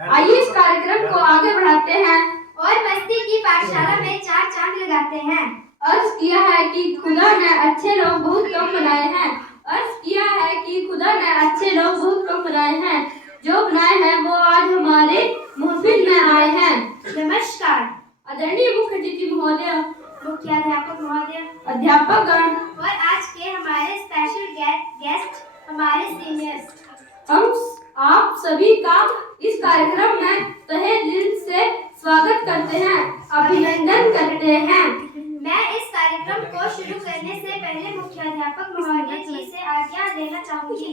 आइए इस कार्यक्रम को आगे बढ़ाते हैं और मस्ती की पाठशाला में 4 चांद लगाते हैं। अर्ज किया है कि खुदा ने अच्छे लोग बहुत कम बनाए हैं। अर्ज किया है कि खुदा ने अच्छे लोग बहुत कम बनाए हैं। जो बनाए हैं वो आज हमारे महफिल में आए हैं। नमस्कार आदरणीय मुख्य अतिथि महोदय, मुख्याध्यापक महोदय अध्यापकगण और आज के हमारे स्पेशल गेस्ट हमारे सीनियर्स, हम आप सभी का इस कार्यक्रम में तहे दिल से स्वागत करते हैं, अभिनंदन करते हैं। मैं इस कार्यक्रम को शुरू करने से पहले मुख्याध्यापक महोदय जी से आज्ञा लेना चाहूंगी।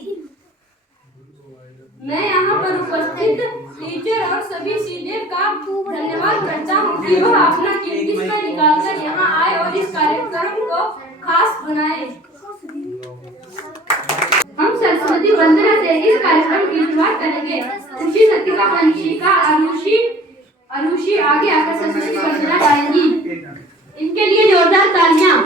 मैं यहाँ पर उपस्थित टीचर और सभी सीनियर का धन्यवाद करता हूँ कि वह अपना कीमती समय निकालकर यहाँ आए और इस कार्यक्रम को खास बनाए। हम सरस्वती वंदना से इस कार्यक्रम की शुरुआत करेंगे। खुशी सत्यका वंशिका अरुषि आगे आकर सरस्वती वंदना गाएंगी। इनके लिए जोरदार तालियां।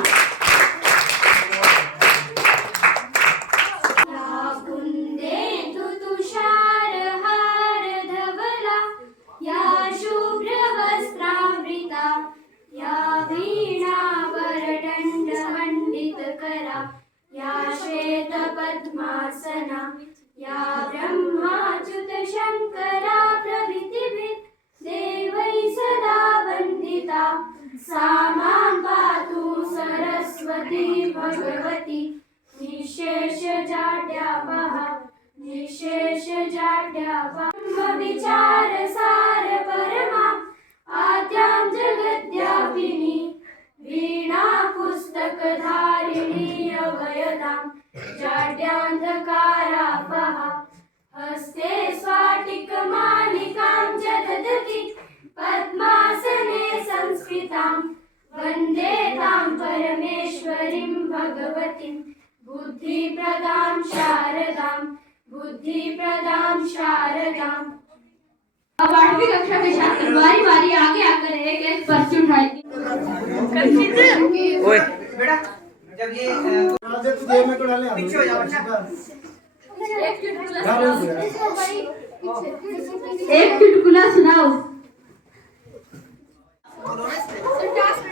या श्वेत पद्मासना या ब्रह्माच्युत शंकरा प्रभृतिभिः देवैः सदा वन्दिता सा मां पातु सरस्वती भगवती निःशेषजाड्यापहा विचार सार परमा आद्यां जगद्व्यापिनी वीणा पुस्तकधारिणी अभयदां जाड्यान्धकारापहा हस्ते स्वाटिकमालिकां च ददति पद्मासने संस्कृतां वन्दे तां परमेश्वरीं भगवतीं बुद्धिप्रदां शारदां। अब 8वीं कक्षा के छात्र बारी बारी आगे आकर एक एक पर्ची उठाएंगे। ओए बेटा जब ये पीछे हो जाओ एक चुटकुला सुनाओ।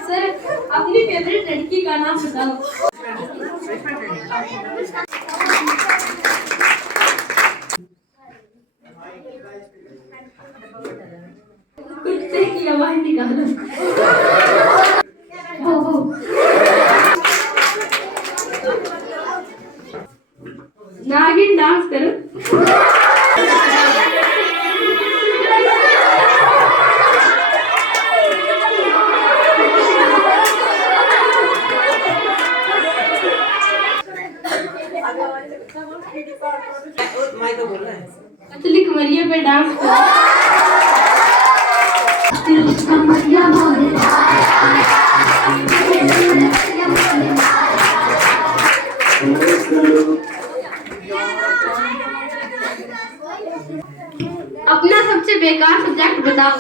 सर अपनी फेवरेट लड़की का नाम बताओ। कुत्ते की आवाज निकालो। नागिन डांस करो। पतली कमरिया पे डांस करो। अपना सबसे बेकार सब्जेक्ट बताओ।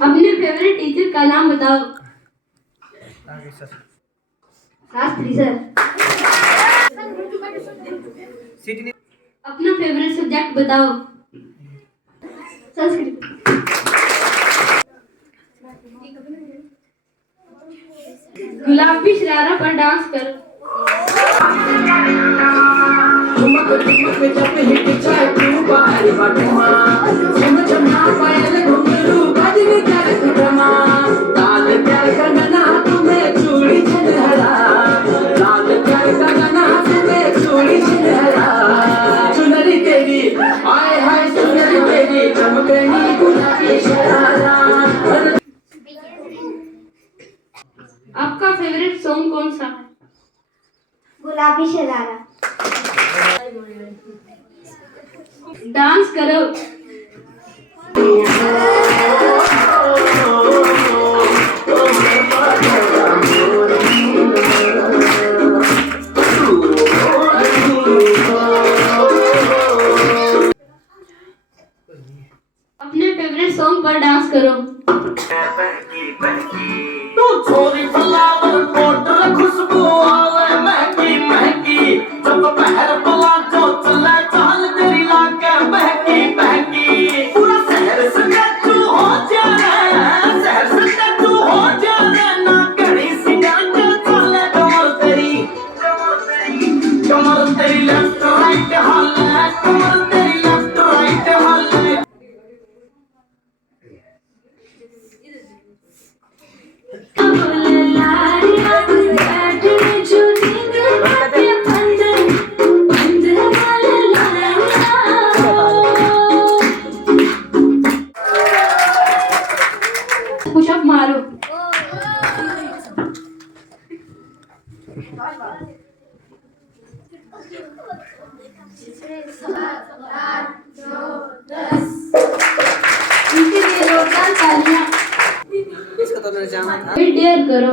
अपने फेवरेट टीचर का नाम बताओ। शास्त्री सर। अपना फेवरेट सब्जेक्ट बताओ। संस्कृत। गुलाबी शरारा पर डांस करो। आपका फेवरेट सॉन्ग कौन सा है? गुलाबी शरारा। डांस करो। अपने फेवरेट सॉन्ग पर डांस करो। तू छोरी फ्लावर पाउडर खुशबू आवे महकी महकी जब पहर पला जो चले चाल तेरी लाके बहकी बहकी पूरा शहर से तू हो जाए शहर से तू हो जाए ना कहीं सिंगर चले कमर तेरी लेफ्ट राइट हाल कमर तेरी लेफ्ट राइट हाल पुशअप मारो इनके लिए जोरदार तालियां इसका तो मेरे जाना था फिर डेयर करो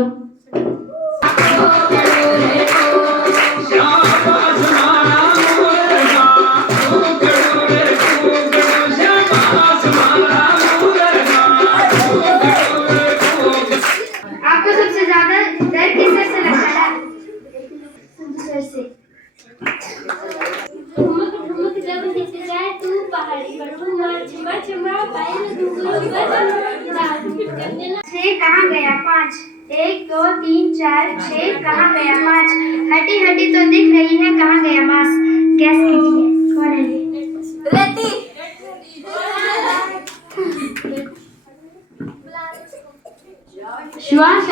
आपको सबसे ज्यादा डर किस सर से लगता है? सर से। ठुमक ठुमक जब खिंच जाए तू पहाड़ी पर घुमा छिमा छिमा पायल घुंघरू बजा छह कहाँ गया पाँच 1 2 3 4 6 कहाँ गया पाँच हड्डी हड्डी तो दिख रही है कहाँ गया मांस गैस कीजिए कौन है ये रेड्डी श्वास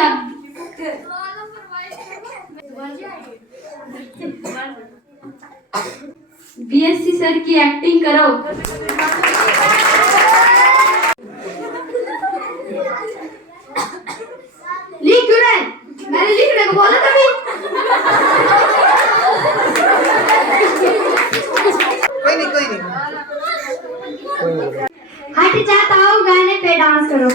बीएससी सर की एक्टिंग करो लिख क्यों रहे मैंने लिखने को बोला था भी कोई नहीं हट जाता हूँ गाने पे डांस करो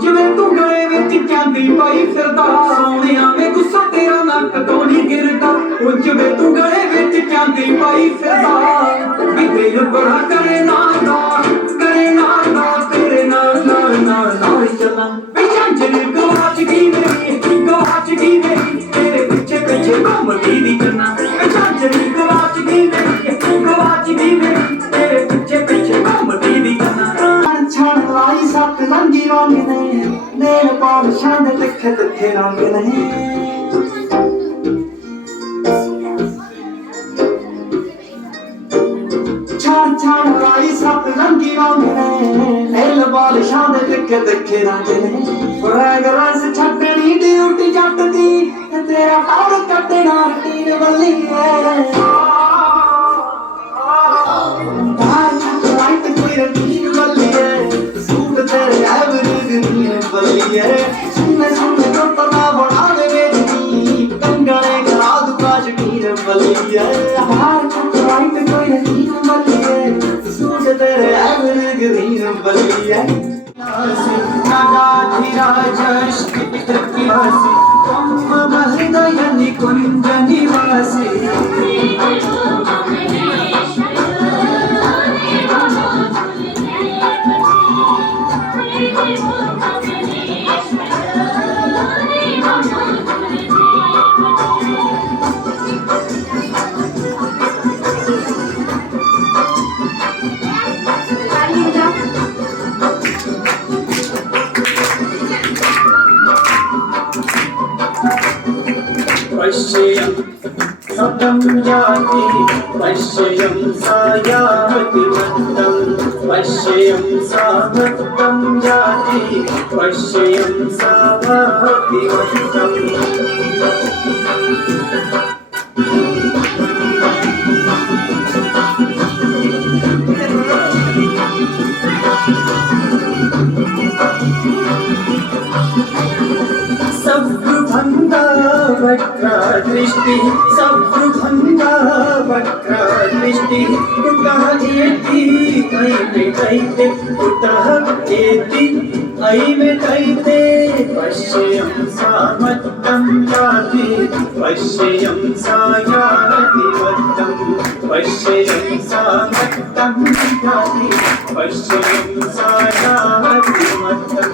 ਜਿਵੇਂ ਤੂੰ ਗਲੇ ਵਿੱਚ ਚਾਂਦੀ ਪਾਈ ਫਿਰਦਾ ਸੋਹਣਿਆ ਵੇ ਗੁੱਸਾ ਤੇਰਾ ਨੱਕ ਤੋਂ ਨਹੀਂ ਗਿਰਦਾ ਉਹ ਜਿਵੇਂ ਤੂੰ ਗਲੇ ਵਿੱਚ ਚਾਂਦੀ ਪਾਈ ਫਿਰਦਾ ਵੀ ਦਿਲ ਬੜਾ ਕਰੇ ਨਾ ਤੇਰੇ ਨਾਲ ਚੱਲਾਂ ਵੇ ਝਾਂਜਰ ਗਵਾਚ ਗਈ ਮੇਰੀ ਤੇਰੇ ਪਿੱਛੇ ਘੁੰਮਦੀ ਦੀ ਚੰਨਾ ਵੇ ਝਾਂਜਰ ਗਵਾਚ ਗਈ ਮੇਰੀ ਤੇਰੇ ਪਿੱਛੇ ਘੁੰਮਦੀ ਦੀ ਚੰਨਾ ਛਣ ਲਾਈ ਸੱਤ ਲੰਗੀ ਰੰਗ ਨੇ ਨੇਲ ਪਾਲਸ਼ਾਂ ਦੇ ਤਿੱਖੇ ਤਿੱਖੇ ਰੰਗ ਨੇ ਛਣ ਲਾਈ ਸੱਤ ਲੰਗੀ ਰੰਗ ਨੇ ਨੇਲ ਪਾਲਸ਼ਾਂ ਦੇ ਤਿੱਖੇ ਤਿੱਖੇ ਰੰਗ ਨੇ ਫਰੈਗਰੈਂਸ ਛੱਡਣੀ ਡਿਊਟੀ ਜੱਟ ਦੀ ਤੇ ਤੇਰਾ ਟੌਰ ਕੱਟਣਾ ਰਟੀਨ ਵੱਲੀ कुंज निवासी Russia. सतं याति पश्यं सा याति मत्तं पश्यं सा मत्तं याति पश्यं सा याति मत्तं सभ्रुभङ्गा वक्रदृष्टिः सभ्रुभङ्गा वक्रदृष्टिः कुतः एति अयि मे दैते कुतः एति अयि मे दैते पश्यं सा मत्तं याति पश्यं सा याति मत्तं पश्यं सा मत्तं याति पश्यं सा याति मत्तं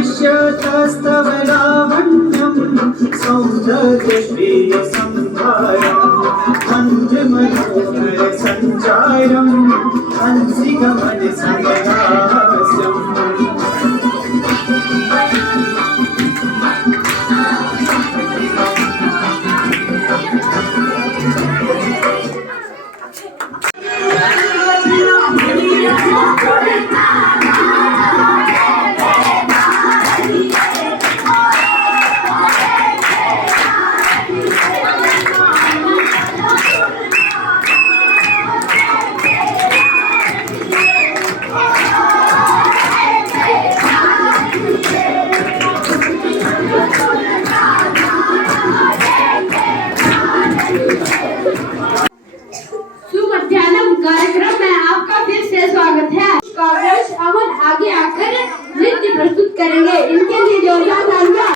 पश्यतस्तव लावण्यं सौन्दर्यप्रियसंहारं मन्त्रमनोहरसञ्चारं हंसिकमनसहास्यम् कार्यक्रम में आपका फिर से स्वागत है। काव्यांश अमन आगे आकर नृत्य प्रस्तुत करेंगे। इनके लिए जोरदार तालियां।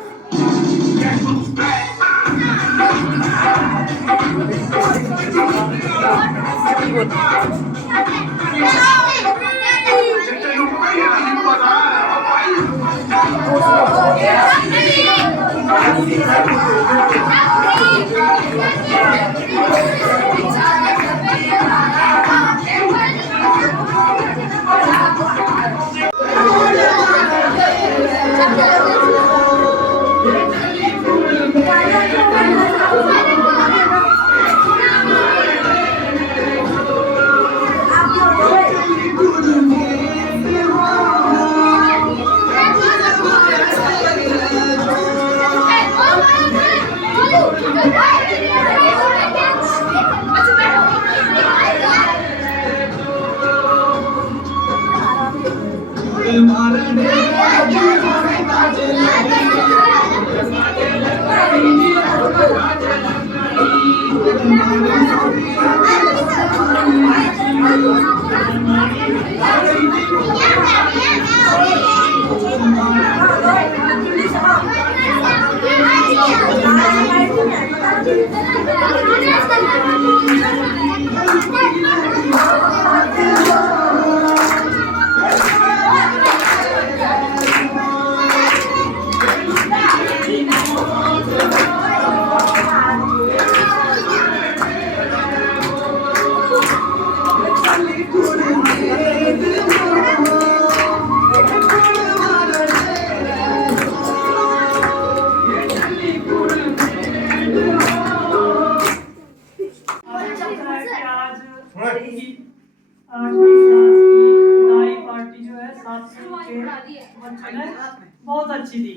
बहुत अच्छी थी।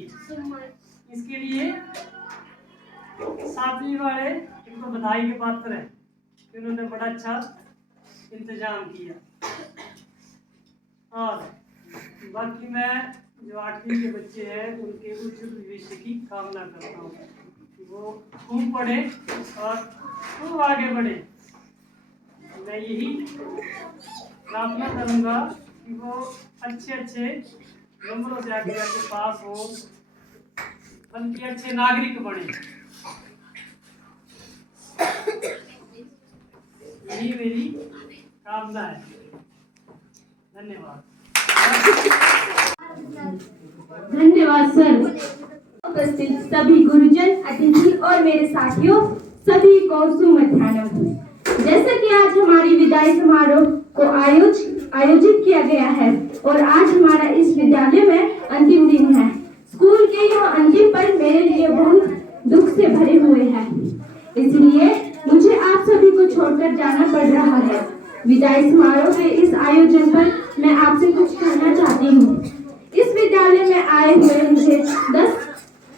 इसके लिए सातवीं वाले इनको बधाई के पात्र हैं कि उन्होंने बड़ा अच्छा इंतजाम किया। और बाकी मैं जो 8वीं के बच्चे हैं उनके उज्जवल भविष्य की कामना करता हूँ कि वो खूब पढ़े और खूब आगे बढ़े। मैं यही प्रार्थना करूँगा कि वो अच्छे नंबरों से आगे जाके पास हो बल्कि अच्छे नागरिक बने। यही मेरी कामना है। धन्यवाद। धन्यवाद सर। उपस्थित सभी गुरुजन, अतिथि और मेरे साथियों, सभी को सुमध्याह्न। जैसा कि आज हमारी विदाई समारोह को आयोजित किया गया है और आज हमारा इस विद्यालय में अंतिम दिन है। स्कूल के यह अंतिम पल मेरे लिए बहुत दुख से भरे हुए हैं, इसलिए मुझे आप सभी को छोड़कर जाना पड़ रहा है। विदाई समारोह के इस आयोजन पर मैं आपसे कुछ कहना चाहती हूँ। इस विद्यालय में आए हुए मुझे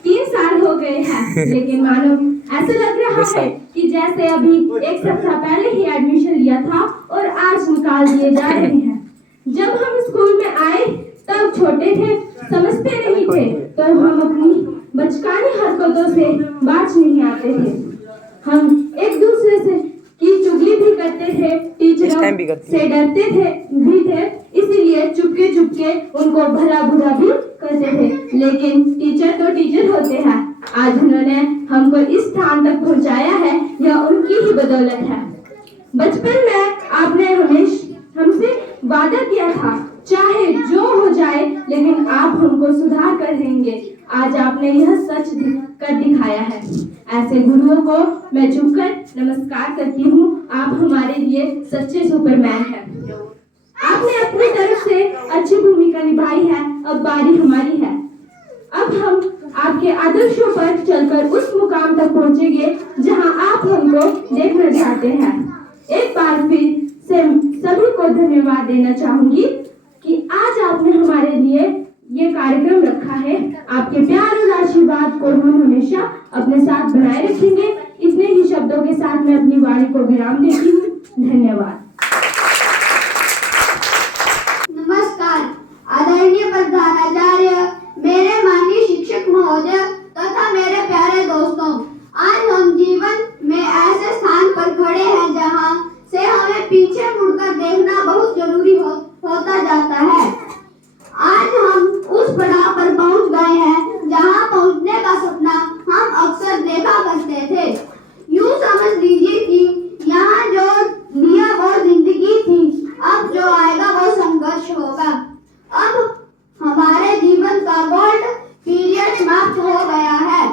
3 साल हो गए हैं, लेकिन मानो ऐसा लग रहा है कि जैसे अभी एक सप्ताह पहले ही एडमिशन लिया था और आज निकाल दिए जा रहे हैं। जब हम स्कूल में आए तब छोटे थे, समझते नहीं थे, तो हम अपनी बचकानी हरकतों से बाज नहीं आते थे। हम एक दूसरे से की चुगली भी करते थे, टीचरों से डरते थे, इसीलिए चुपके उनको भला बुरा भी करते थे। लेकिन टीचर तो टीचर होते हैं। आज उन्होंने हमको इस स्थान तक पहुंचाया है, यह उनकी ही बदौलत है। बचपन में आपने हमसे वादा किया था, चाहे जो हो जाए लेकिन आप हमको सुधार कर देंगे। आज आपने यह सच कर दिखाया है। ऐसे गुरुओं को मैं झुककर नमस्कार करती हूँ। आप हमारे लिए सच्चे सुपरमैन हैं। आपने अपनी तरफ से अच्छी भूमिका निभाई है, अब बारी हमारी है। अब हम आपके आदर्शों पर चलकर उस मुकाम तक पहुँचेंगे जहाँ आप हमको देखना चाहते हैं। एक बार फिर से सभी को धन्यवाद देना चाहूंगी कि आज आपने हमारे लिए ये कार्यक्रम रखा है। आपके प्यार और आशीर्वाद को हम हमेशा अपने साथ बनाए रखेंगे। इतने ही शब्दों के साथ मैं अपनी वाणी को विराम देती हूँ। धन्यवाद। नमस्कार आदरणीय प्रधानाचार्य, मेरे माननीय शिक्षक महोदय तथा मेरे प्यारे दोस्तों, आज हम जीवन में ऐसे स्थान पर खड़े हैं जहां से हमें पीछे मुड़कर देखना बहुत जरूरी होता जाता है। आज हम उस पड़ाव पर पहुंच गए हैं जहां पहुंचने का सपना हम अक्सर देखा करते थे। यूं समझ लीजिए कि यहाँ जो लिया वो जिंदगी थी, अब जो आएगा वो संघर्ष होगा। अब हमारे जीवन का गोल्ड पीरियड समाप्त हो गया है।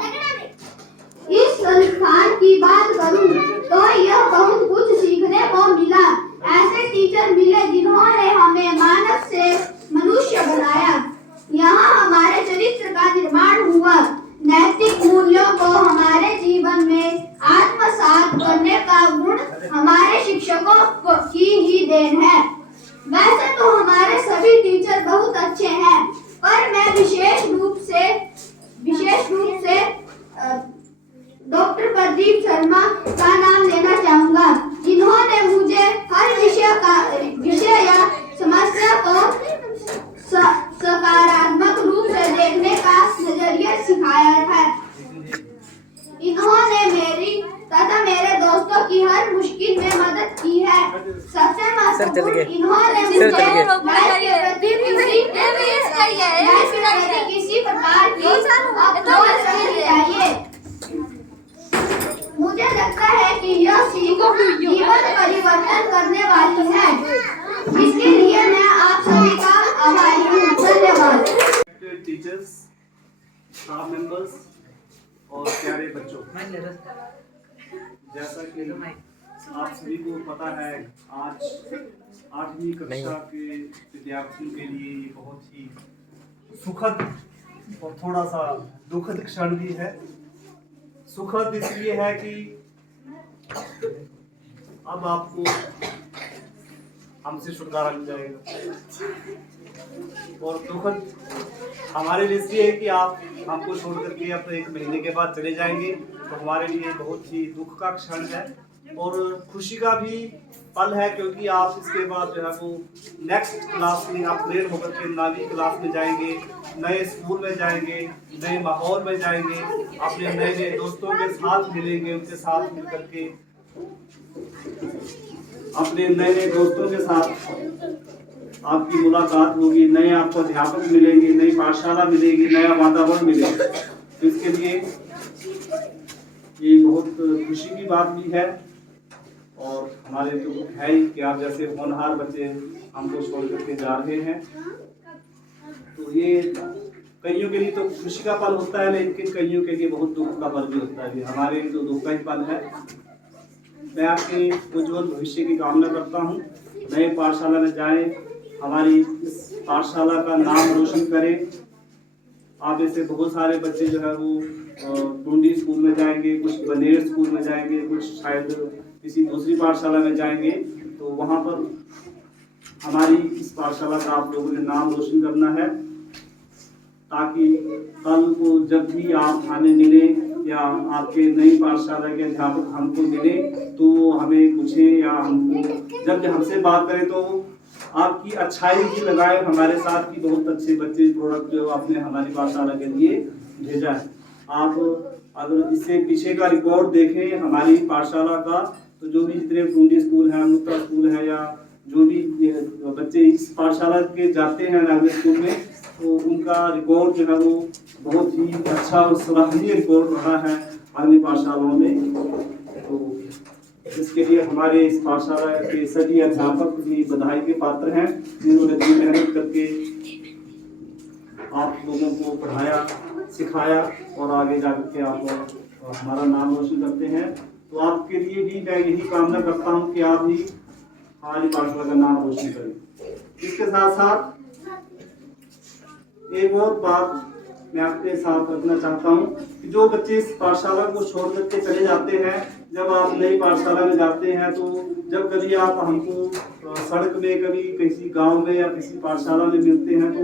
इस संस्थान की बात करूं तो यह बहुत कुछ सीखने को मिला। ऐसे टीचर मिले जिन्होंने हमें मानव से मनुष्य बनाया। यहाँ हमारे चरित्र का निर्माण हुआ। नैतिक मूल्यों को हमारे जीवन में आत्मसात करने का गुण हमारे शिक्षकों की ही देन है। वैसे तो हमारे सभी टीचर बहुत अच्छे हैं, पर मैं विशेष रूप से डॉक्टर प्रदीप शर्मा का नाम लेना चाहूँगा, जिन्होंने मुझे हर विषय या समस्या को सकारात्मक रूप से देखने का नजरिया सिखाया है। इन्होंने मेरी तथा मेरे दोस्तों की हर मुश्किल में मदद की है। सबसे महत्वपूर्ण, इन्होंने मुझे किसी प्रकार की अप्रोच नहीं चाहिए। मुझे लगता है कि यह सीख जीवन परिवर्तन करने वाली है। इसके लिए मैं आप सभी का आभारी हूँ। धन्यवाद। टीचर्स, स्टाफ मेंबर्स और प्यारे बच्चों, जैसा कि आप सभी को पता है, आज 8वीं कक्षा के विद्यार्थियों के लिए बहुत ही सुखद और थोड़ा सा दुखद क्षण भी है। सुखद इसलिए है कि अब आपको हमसे छुटकारा मिल जाएगा, और दुखद हमारे लिए इसलिए है कि आप हमको छोड़ करके अब 1 महीने के बाद चले जाएंगे, तो हमारे लिए बहुत ही दुख का क्षण है और खुशी का भी पल है, क्योंकि आप इसके बाद जो है वो नेक्स्ट क्लास में अपग्रेड होकर के 9वीं क्लास में जाएंगे, नए स्कूल में जाएंगे, नए माहौल में जाएंगे, अपने नए दोस्तों के साथ मिलेंगे, उनके साथ मिल करके अपने नए दोस्तों के साथ आपकी मुलाकात होगी, नए आपको अध्यापक मिलेंगे, नई पाठशाला मिलेगी, नया वातावरण मिलेगा। तो इसके लिए ये बहुत खुशी की बात भी है और हमारे तो है ही कि आप जैसे होनहार बच्चे हमको छोड़ करके जा रहे हैं। तो ये कईयों के लिए तो खुशी का पल होता है, लेकिन कईयों के लिए बहुत दुख का पल भी होता है। हमारे लिए तो दुख का ही पल है। मैं आपके उज्जवल भविष्य की कामना करता हूँ। नए पाठशाला में जाएं, हमारी इस पाठशाला का नाम रोशन करें। आप ऐसे बहुत सारे बच्चे जो है वो टूंडी स्कूल में जाएंगे, कुछ बनेर स्कूल में जाएंगे, कुछ शायद किसी दूसरी पाठशाला में जाएंगे। तो वहाँ पर हमारी इस पाठशाला का आप लोगों ने नाम रोशन करना है, ताकि कल को जब भी आप हमें मिले या आपके नई पाठशाला के अध्यापक हमको मिले तो हमें पूछें या हमको जब हमसे बात करें तो आपकी अच्छाई की लगाए हमारे साथ की बहुत अच्छे बच्चे प्रोडक्ट जो आपने हमारी पाठशाला के लिए भेजा है। आप अगर इससे पीछे का रिकॉर्ड देखें हमारी पाठशाला का, तो जो भी जितने टूंडी स्कूल है, मुक्ता स्कूल है या जो भी बच्चे इस पाठशाला के जाते हैं नागरिक स्कूल में, तो उनका रिकॉर्ड जो है वो बहुत ही अच्छा और सराहनीय रिकॉर्ड रहा है अन्य पाठशालाओं में। तो इसके लिए हमारे इस पाठशाला के सभी अध्यापक भी बधाई के पात्र हैं, जिन्होंने दिन मेहनत करके आप लोगों को पढ़ाया, सिखाया और आगे जाकर के आप हमारा नाम रोशन करते हैं। तो आपके लिए भी मैं यही कामना करता हूँ कि आप भी हमारी पाठशाला का नाम रोशन करें। इसके साथ साथ एक और बात मैं आपके साथ रखना चाहता हूँ कि जो बच्चे इस पाठशाला को छोड़ करके चले जाते हैं, जब आप नई पाठशाला में जाते हैं तो जब कभी आप हमको सड़क में, कभी किसी गांव में या किसी पाठशाला में मिलते हैं तो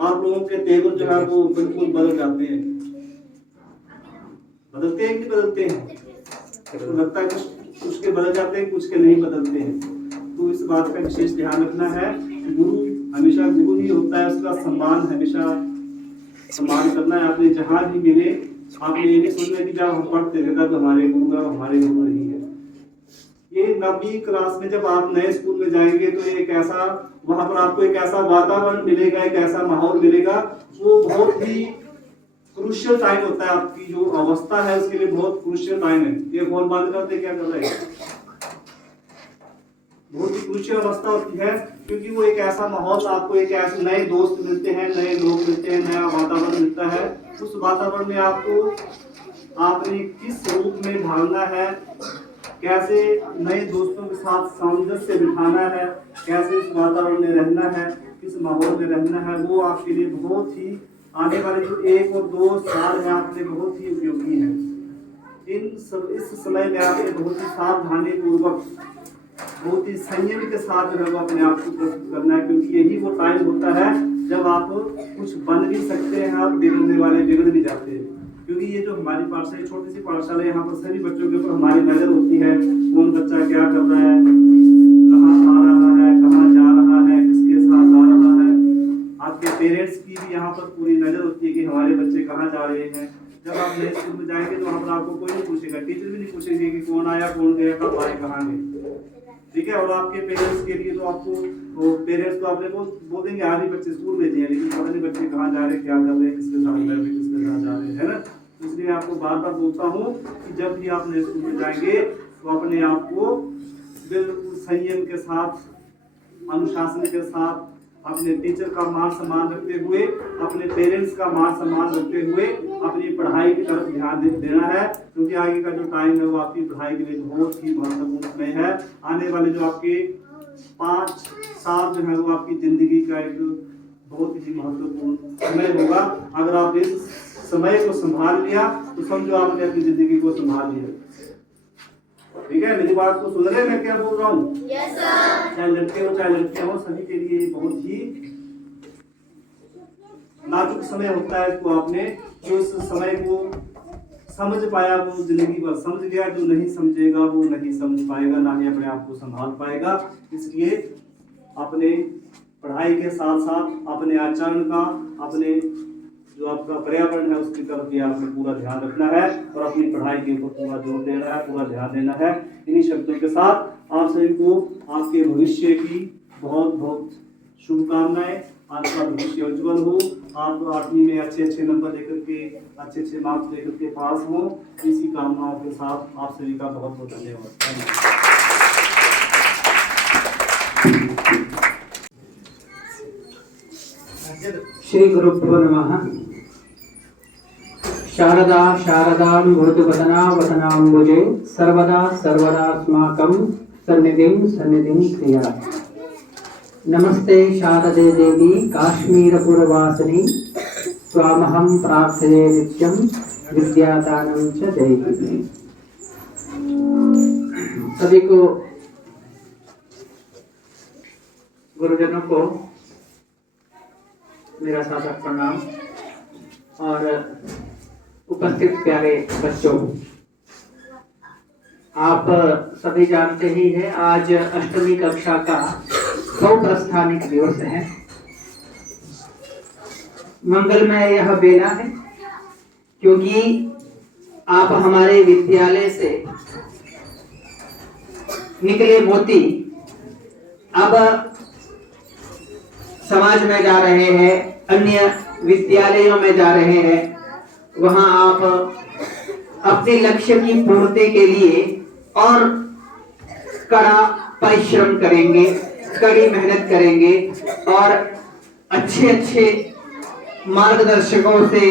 आप लोगों के तेवर जो है वो बिल्कुल बदल जाते हैं। बदलते हैं कि बदलते हैं? तो लगता है कुछ के बदल जाते हैं, कुछ के नहीं बदलते हैं। तो इस बात का विशेष ध्यान रखना है। गुरु हमेशा गुरु ही होता है, उसका सम्मान हमेशा सम्मान करना है। आपने जहाँ भी मिले आपने ये नहीं सोचना कि जब हम पढ़ते थे तब हमारे गुरु है, हमारे गुरु नहीं है। ये 9वीं क्लास में जब आप नए स्कूल में जाएंगे तो एक ऐसा वहाँ पर आपको एक ऐसा वातावरण मिलेगा, एक ऐसा माहौल मिलेगा, वो बहुत ही क्रूशियल टाइम होता है। आपकी जो अवस्था है उसके लिए बहुत क्रूशियल टाइम है। ये फोन बंद करते क्या कर रहे हैं? बहुत ही क्रूशियल अवस्था होती है, क्योंकि वो एक ऐसा माहौल, आपको एक ऐसे नए दोस्त मिलते हैं, नए लोग मिलते हैं, नया वातावरण मिलता है। उस वातावरण में आपको आपने किस रूप में ढालना है, कैसे नए दोस्तों के साथ सामंजस्य बिठाना है, कैसे उस वातावरण में रहना है, किस माहौल में रहना है, वो आपके लिए बहुत ही आने वाले जो 1 और 2 साल है आपके बहुत ही उपयोगी है। इस समय में आपने बहुत ही सावधानी पूर्वक, बहुत ही संयम के साथ जो है वो अपने आप को प्रस्तुत करना है, क्योंकि यही वो टाइम होता है जब आप कुछ बन भी सकते हैं, आप बिगड़ने वाले बिगड़ भी जाते हैं। क्योंकि ये जो हमारी पाठशाला, छोटी सी पाठशाला है, यहाँ पर सभी बच्चों के ऊपर हमारी नजर होती है। कौन बच्चा क्या कर रहा है, कहाँ आ रहा है, कहाँ जा रहा है, किसके साथ आ रहा है। आपके पेरेंट्स की भी यहाँ पर पूरी नजर होती है कि हमारे बच्चे कहाँ जा रहे हैं। जब आप नए स्कूल में जाएंगे तो वहाँ पर आपको कोई नहीं पूछेगा, टीचर भी नहीं पूछेंगे कि कौन आया, कौन गया, कब आए, कहाँ गए। ठीक है। और आपके पेरेंट्स के लिए तो आपको पेरेंट्स तो आपने बोल देंगे आज ही बच्चे स्कूल भेजे हैं, लेकिन पता नहीं बच्चे कहाँ जा रहे हैं, क्या कर रहे हैं, किसके साथ जा रहे हैं, किसके साथ जा रहे हैं, है ना। इसलिए आपको बार बार बोलता हूँ कि जब भी आप नए स्कूल में जाएंगे तो अपने आप को बिल्कुल संयम के साथ, अनुशासन के साथ, अपने टीचर का मान सम्मान रखते हुए, अपने पेरेंट्स का मान सम्मान रखते हुए अपनी पढ़ाई की तरफ ध्यान देना है। क्योंकि आगे का जो टाइम है वो आपकी पढ़ाई के लिए बहुत ही महत्वपूर्ण समय है। आने वाले जो आपके 5 साल जो है वो आपकी जिंदगी का एक बहुत ही महत्वपूर्ण समय होगा। अगर आप इस समय को संभाल लिया तो समझो आपने अपनी जिंदगी को संभाल लिया। ठीक है, मेरी बात को सुन रहे हैं मैं क्या बोल रहा हूँ? yes, चाहे लड़के हो चाहे लड़कियां हो, सभी के लिए बहुत ही नाजुक समय होता है। तो आपने जो इस समय को समझ पाया वो जिंदगी भर समझ गया, जो नहीं समझेगा वो नहीं समझ पाएगा, ना ही अपने आप को संभाल पाएगा। इसलिए अपने पढ़ाई के साथ साथ अपने आचरण का, अपने जो आपका पर्यावरण है उसकी तरफ भी आपको पूरा ध्यान रखना है और अपनी पढ़ाई के ऊपर पूरा जोर देना है, पूरा ध्यान देना है। इन्हीं शब्दों के साथ आप सभी को आपके भविष्य की बहुत बहुत शुभकामनाएं। आपका भविष्य उज्जवल हो, आप 8वीं में अच्छे नंबर लेकर के अच्छे मार्क्स लेकर के पास हो। इसी कामनाओं के साथ आप सभी का बहुत बहुत धन्यवाद। श्री गुरुभ्यो नमः। शारदा शारदानुभूति वदनाम्बुजे सर्वदा सर्वदास्माकं सन्निधिं क्रिया। नमस्ते शारदे देवी काश्मीरपुरवासिनी स्वामहं प्रार्थये नित्यं विद्यादानं च देहि। सभी को गुरुजनों को मेरा सादर प्रणाम और उपस्थित प्यारे बच्चों, आप सभी जानते ही हैं आज 8वीं कक्षा का सौप्रस्थानिक दिवस है। मंगलमय यह बेला है क्योंकि आप हमारे विद्यालय से निकले मोती अब समाज में जा रहे हैं, अन्य विद्यालयों में जा रहे हैं। वहां आप अपने लक्ष्य की पूर्ति के लिए और कड़ा परिश्रम करेंगे, कड़ी मेहनत करेंगे और अच्छे मार्गदर्शकों से,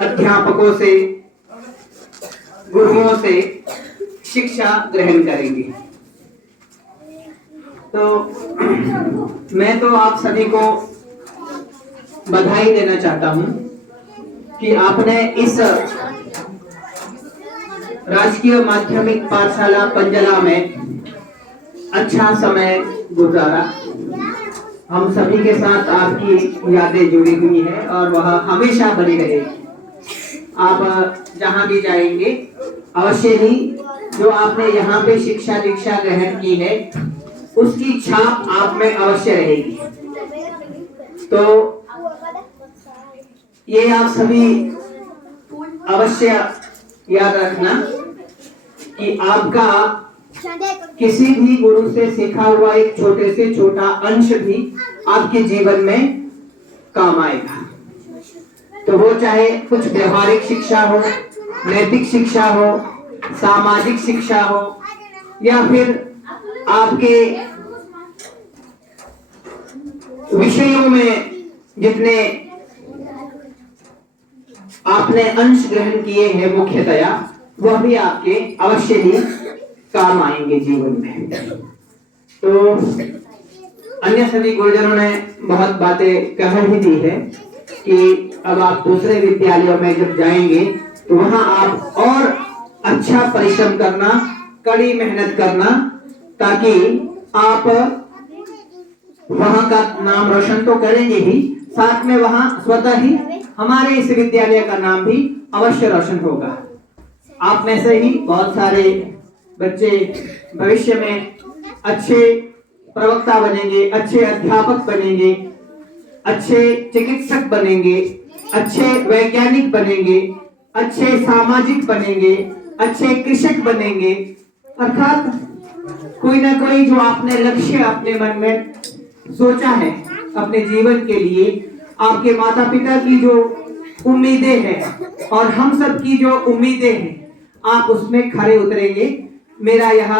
अध्यापकों से, गुरुओं से शिक्षा ग्रहण करेंगे। तो मैं तो आप सभी को बधाई देना चाहता हूं कि आपने इस राजकीय माध्यमिक पाठशाला पंजला में अच्छा समय गुजारा। हम सभी के साथ आपकी यादें जुड़ी हुई है और वह हमेशा बनी रहेगी। आप जहां भी जाएंगे अवश्य ही जो आपने यहाँ पे शिक्षा दीक्षा ग्रहण की है उसकी छाप आप में अवश्य रहेगी। तो ये आप सभी अवश्य याद रखना कि आपका किसी भी गुरु से सीखा हुआ एक छोटे से छोटा अंश भी आपके जीवन में काम आएगा। तो वो चाहे कुछ व्यवहारिक शिक्षा हो, नैतिक शिक्षा हो, सामाजिक शिक्षा हो या फिर आपके विषयों में जितने आपने अंश ग्रहण किए हैं मुख्यतया, वह भी आपके अवश्य ही काम आएंगे जीवन में। तो अन्य सभी गुरुजनों ने बहुत बातें कह ही दी है कि अब आप दूसरे विद्यालयों में जब जाएंगे तो वहां आप और अच्छा परिश्रम करना, कड़ी मेहनत करना, ताकि आप वहां का नाम रोशन तो करेंगे ही, साथ में वहां स्वतः ही हमारे इस विद्यालय का नाम भी अवश्य रोशन होगा। आप में से ही बहुत सारे बच्चे भविष्य में अच्छे प्रवक्ता बनेंगे, अच्छे अध्यापक बनेंगे, अच्छे चिकित्सक बनेंगे, अच्छे वैज्ञानिक बनेंगे, अच्छे सामाजिक बनेंगे, अच्छे कृषक बनेंगे। अर्थात कोई ना कोई जो आपने लक्ष्य अपने मन में सोचा है अपने जीवन के लिए, आपके माता पिता की जो उम्मीदें हैं और हम सब की जो उम्मीदें हैं, आप उसमें खरे उतरेंगे, मेरा यह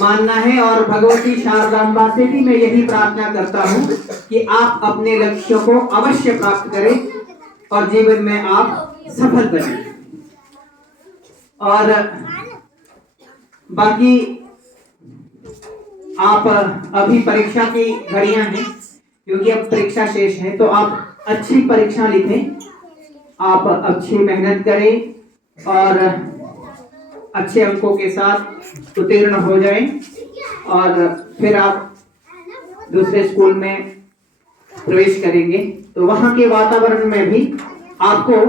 मानना है। और भगवती शारदांबा से भी मैं यही प्रार्थना करता हूँ कि आप अपने लक्ष्यों को अवश्य प्राप्त करें और जीवन में आप सफल बने। और बाकी आप अभी परीक्षा की घड़ियां हैं, क्योंकि अब परीक्षा शेष है, तो आप अच्छी परीक्षा लिखें, आप अच्छी मेहनत करें और अच्छे अंकों के साथ उत्तीर्ण हो जाएं और फिर आप दूसरे स्कूल में प्रवेश करेंगे तो वहां के वातावरण में भी आपको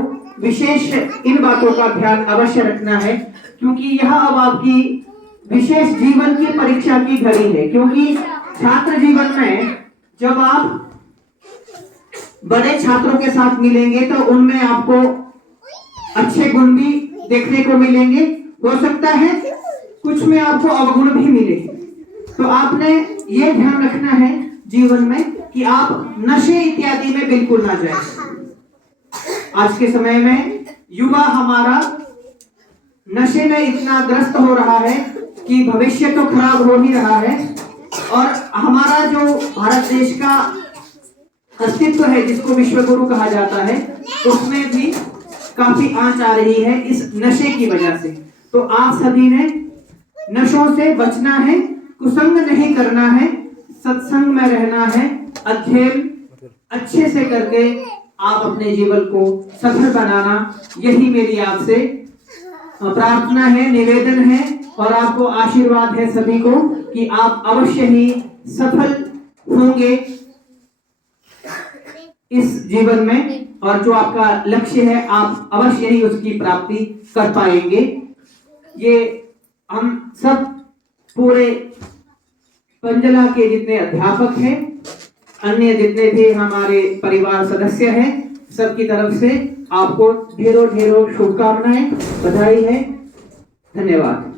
विशेष इन बातों का ध्यान अवश्य रखना है, क्योंकि यह अब आपकी विशेष जीवन की परीक्षा की घड़ी है। क्योंकि छात्र जीवन में जब आप बड़े छात्रों के साथ मिलेंगे तो उनमें आपको अच्छे गुण भी देखने को मिलेंगे, हो सकता है कुछ में आपको अवगुण भी मिले। तो आपने ये ध्यान रखना है जीवन में कि आप नशे इत्यादि में बिल्कुल ना जाएं। आज के समय में युवा हमारा नशे में इतना ग्रस्त हो रहा है कि भविष्य तो खराब हो ही रहा है, और हमारा जो भारत देश का अस्तित्व है जिसको विश्व गुरु कहा जाता है, उसमें भी काफी आंच आ रही है इस नशे की वजह से। तो आप सभी ने नशों से बचना है, कुसंग नहीं करना है, सत्संग में रहना है, अध्ययन अच्छे से करके आप अपने जीवन को सफल बनाना, यही मेरी आपसे प्रार्थना है, निवेदन है, और आपको आशीर्वाद है सभी को कि आप अवश्य ही सफल होंगे इस जीवन में, और जो आपका लक्ष्य है आप अवश्य ही उसकी प्राप्ति कर पाएंगे। ये हम सब पूरे पंजला के जितने अध्यापक हैं, अन्य जितने भी हमारे परिवार सदस्य हैं, सबकी तरफ से आपको ढेरों ढेरों शुभकामनाएं, बधाई है। धन्यवाद।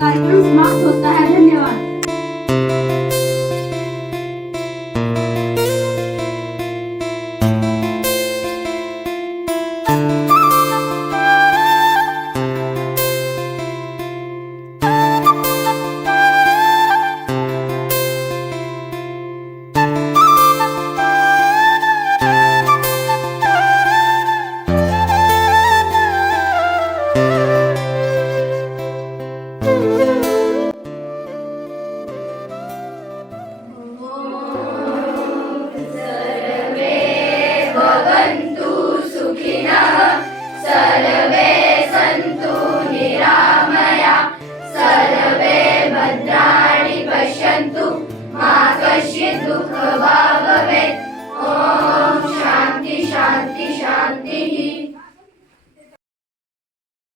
कार्यक्रम समाप्त होता है। धन्यवाद।